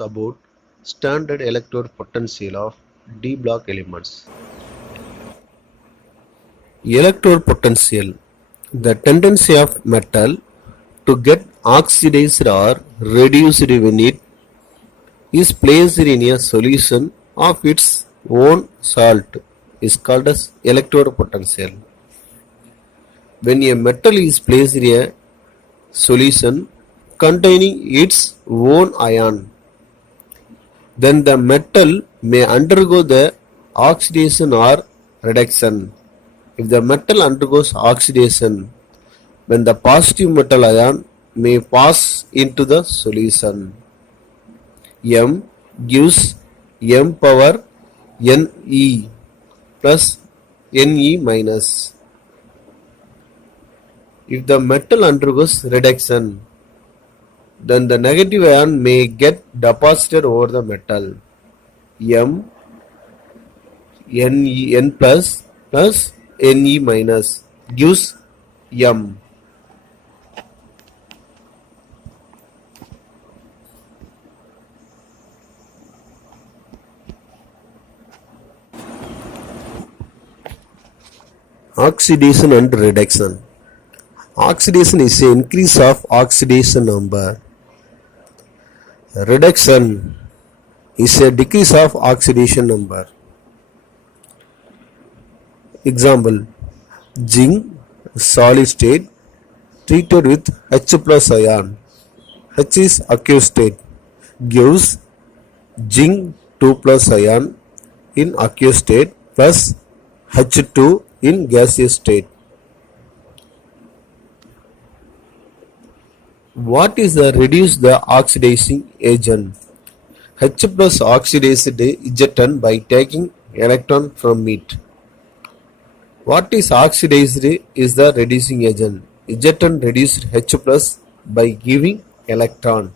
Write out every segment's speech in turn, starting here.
About standard electrode potential of d block elements. Electrode potential: the tendency of metal to get oxidized or reduced when it is placed in a solution of its own salt is called as electrode potential. When a metal is placed in a solution containing its own ion, then the metal may undergo the oxidation or reduction. If the metal undergoes oxidation, then the positive metal ion may pass into the solution. M gives M power Ne plus Ne minus. If the metal undergoes reduction, then the negative ion may get deposited over the metal. M N plus Ne minus gives M. Oxidation and reduction. Oxidation is an increase of oxidation number. Reduction is a decrease of oxidation number. Example: zinc solid state treated with H plus ion. H is aqueous state, gives zinc 2 plus ion in aqueous state plus H2 in gaseous state. What is the reduce the oxidizing agent? H plus oxidized Zn by taking electron from it. What is oxidized is the reducing agent. Zn reduced H plus by giving electron.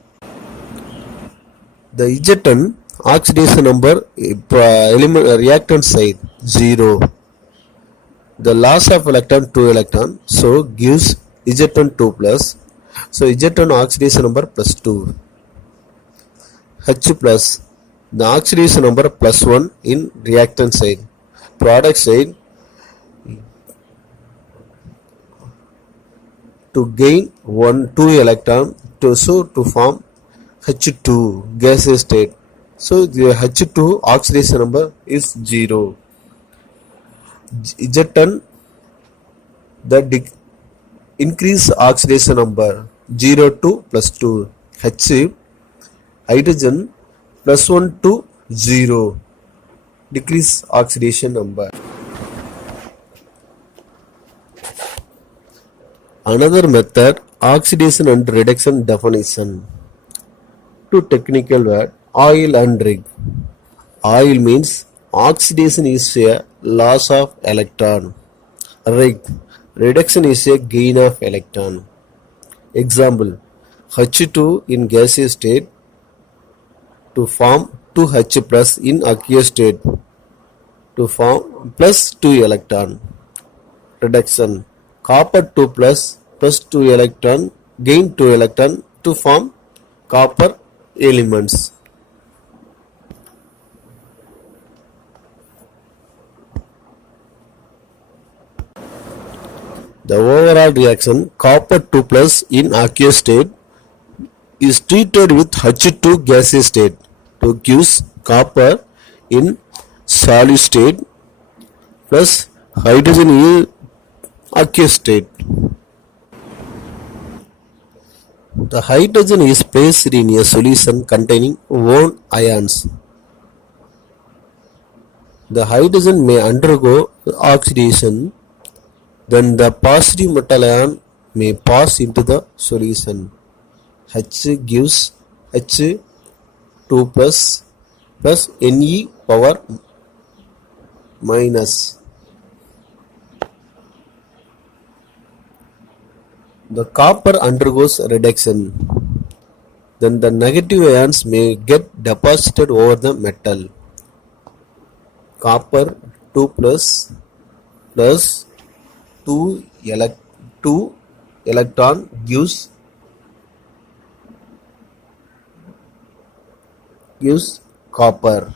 The Zn oxidation number element reactant side 0. The loss of electron 2 electron, so gives Zn 2 plus. So Zn oxidation number plus 2. H plus, the oxidation number plus 1 in reactant side. Product side, to gain 2 electron to form H2 gaseous state. So the H2 oxidation number is 0. Zn, the increase oxidation number 0 to plus 2. H hydrogen plus 1 to 0, decrease oxidation number. Another method, oxidation and reduction definition. Two technical word, oil and rig. Oil means oxidation is a loss of electron. Rig, reduction is a gain of electron. Example: H2 in gaseous state to form 2H plus in aqueous state to form plus 2 electron. Reduction: copper 2 plus 2 electron gain 2 electron to form copper elements. The overall reaction, copper 2 plus in aqueous state is treated with H2 gaseous state to give copper in solid state plus hydrogen in aqueous state. The hydrogen is placed in a solution containing own ions. The hydrogen may undergo oxidation, then the positive metal ion may pass into the solution. H gives H2 plus Ne power minus. The copper undergoes reduction, then the negative ions may get deposited over the metal. Copper 2 plus 2 electron gives gives copper.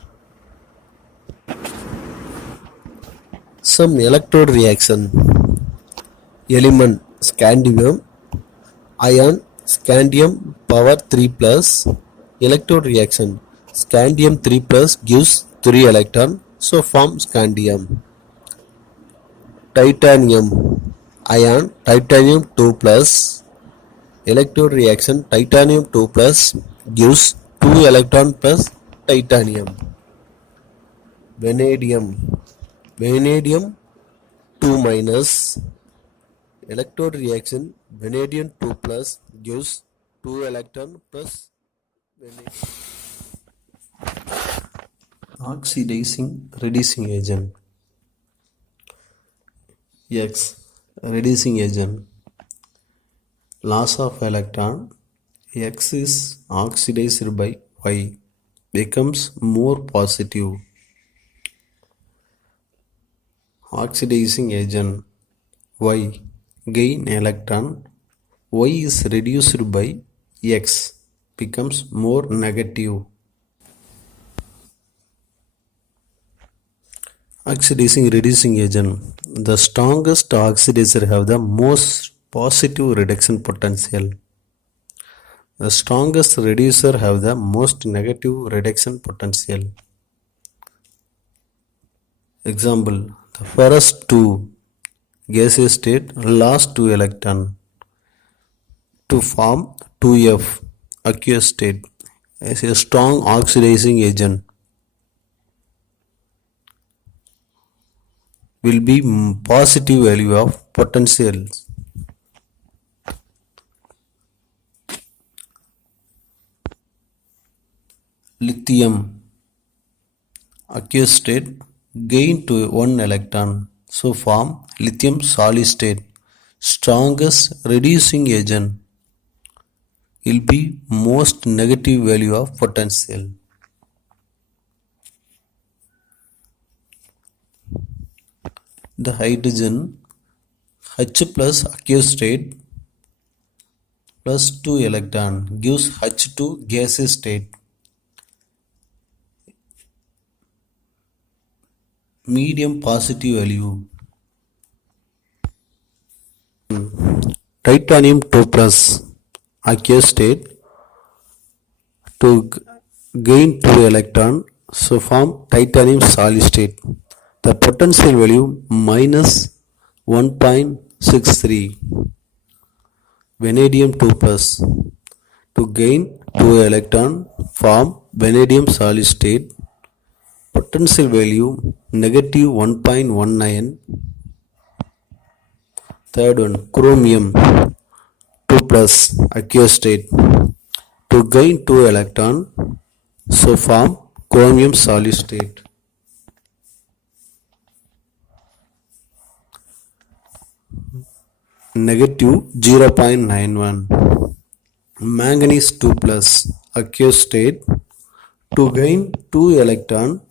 Some electrode reaction. Element scandium, ion scandium power 3 plus. Electrode reaction. Scandium 3 plus gives 3 electron, so form scandium. Titanium, ion titanium 2 plus. Electrode reaction titanium 2 plus gives 2 electron plus titanium. Vanadium, vanadium 2 minus. Electrode reaction vanadium 2 plus gives 2 electron plus vanadium. Oxidizing reducing agent. X. Reducing agent. Loss of electron. X is oxidized by Y, becomes more positive. Oxidizing agent. Y. Gain electron. Y is reduced by X, becomes more negative. Oxidizing reducing agent. The strongest oxidizer have the most positive reduction potential. The strongest reducer have the most negative reduction potential. Example, the first 2 gaseous state lost 2 electron to form 2F aqueous state as a strong oxidizing agent. Will be positive value of potential. Lithium aqueous state gain to 1 electron, so form lithium solid state. Strongest reducing agent will be most negative value of potential. The hydrogen H plus aqueous state plus 2 electron gives H2 gaseous state. Medium positive value. Titanium 2 plus aqueous state to gain 2 electron, so form titanium solid state. The potential value minus 1.63. Vanadium 2 plus to gain 2 electron, form vanadium solid state. Potential value negative 1.19. Third one, chromium 2 plus aqueous state to gain 2 electron, so form chromium solid state. Negative 0.91. Manganese 2 plus aqueous state to gain 2 electron,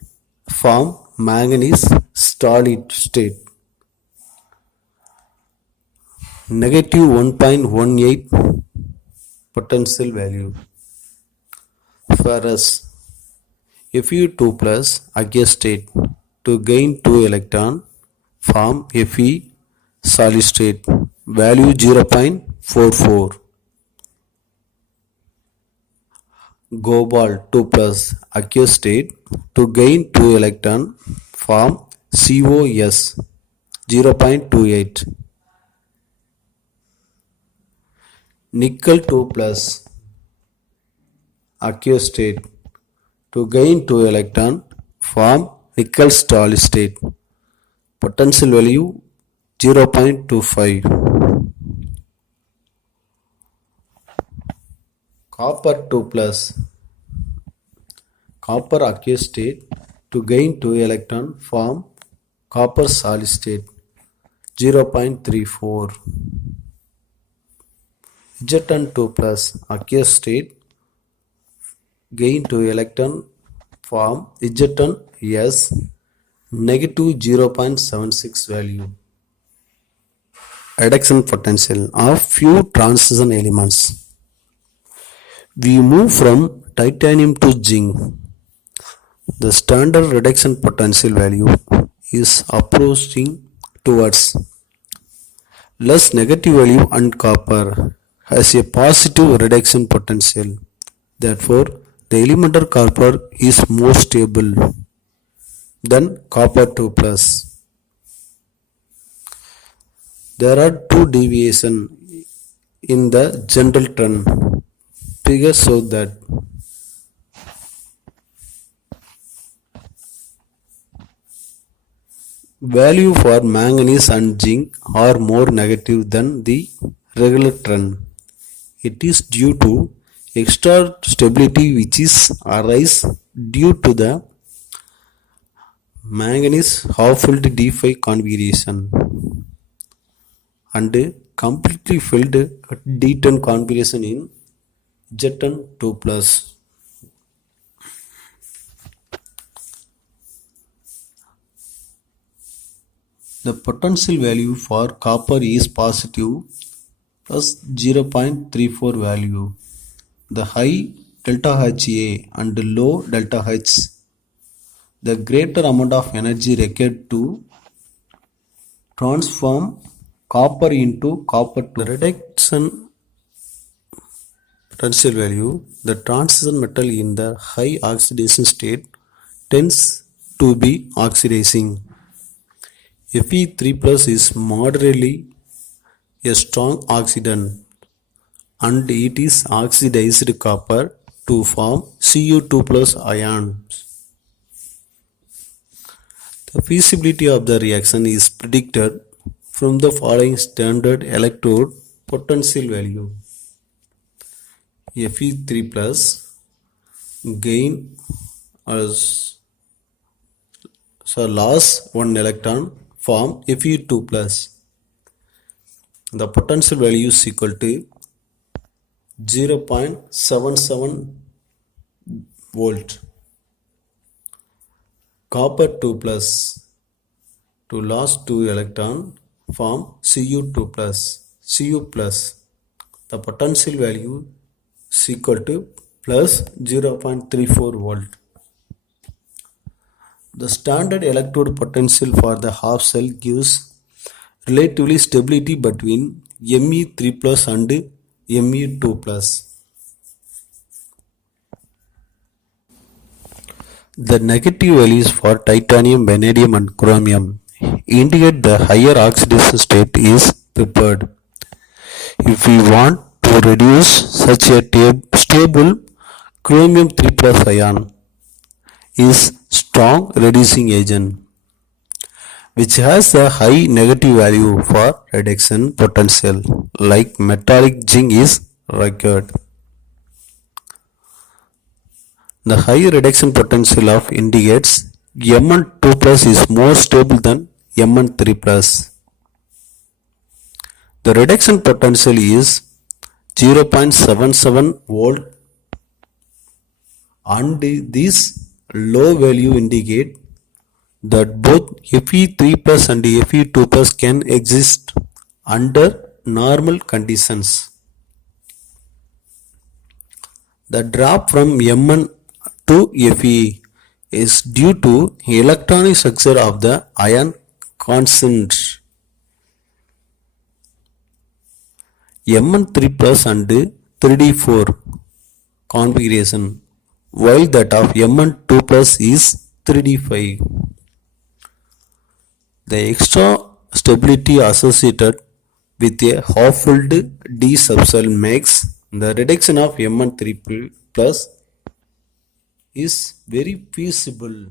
form manganese solid state. Negative 1.18 potential value. Ferrous Fe2 plus aqueous state to gain 2 electron, form Fe solid state. Value 0.44. Cobalt 2 plus aqueous state to gain 2 electron, form COS 0.28. Nickel 2 plus aqueous state to gain 2 electron, form nickel solid state. Potential value 0.25. Copper 2 plus copper aqueous state to gain 2 electron, form copper solid state 0.34. Zn 2 plus aqueous state gain 2 electron, form Zn negative 0.76 value. Reduction potential of few transition elements. We move from titanium to zinc. The standard reduction potential value is approaching towards less negative value and copper has a positive reduction potential. Therefore, the elemental copper is more stable than copper 2 plus. There are two deviations in the general trend. Figures show that value for manganese and zinc are more negative than the regular trend. It is due to extra stability which is arise due to the manganese half-filled D5 configuration and completely filled D10 configuration in Z10 2 plus. The potential value for copper is positive plus 0.34 value. The high delta HA and low delta H, the greater amount of energy required to transform copper into copper 2. The reduction potential value, the transition metal in the high oxidation state tends to be oxidizing. Fe3 plus is moderately a strong oxidant and it is oxidized copper to form Cu2 plus ions. The feasibility of the reaction is predicted from the following standard electrode potential value. Fe3 plus gain as loss 1 electron form Fe2 plus. The potential value is equal to 0.77 volt. Copper 2 plus to lost 2 electron form Cu2 plus. Cu plus. The potential value is equal to plus 0.34 volt. The standard electrode potential for the half cell gives relatively stability between Me3 plus and Me2 plus. The negative values for titanium, vanadium and chromium indicate the higher oxidation state is prepared. If we want to reduce such a stable chromium 3 plus ion is strong reducing agent which has a high negative value for reduction potential like metallic zinc is required. The high reduction potential of indicates Mn2 plus is more stable than Mn3 plus. The reduction potential is 0.77 volt and this low value indicate that both Fe3 plus and Fe2 plus can exist under normal conditions. The drop from Mn to Fe is due to electronic structure of the ion constant. Mn3 plus and 3d4 configuration while that of Mn2 plus is 3d5. The extra stability associated with a half-filled D subcell makes the reduction of Mn3 plus is very feasible.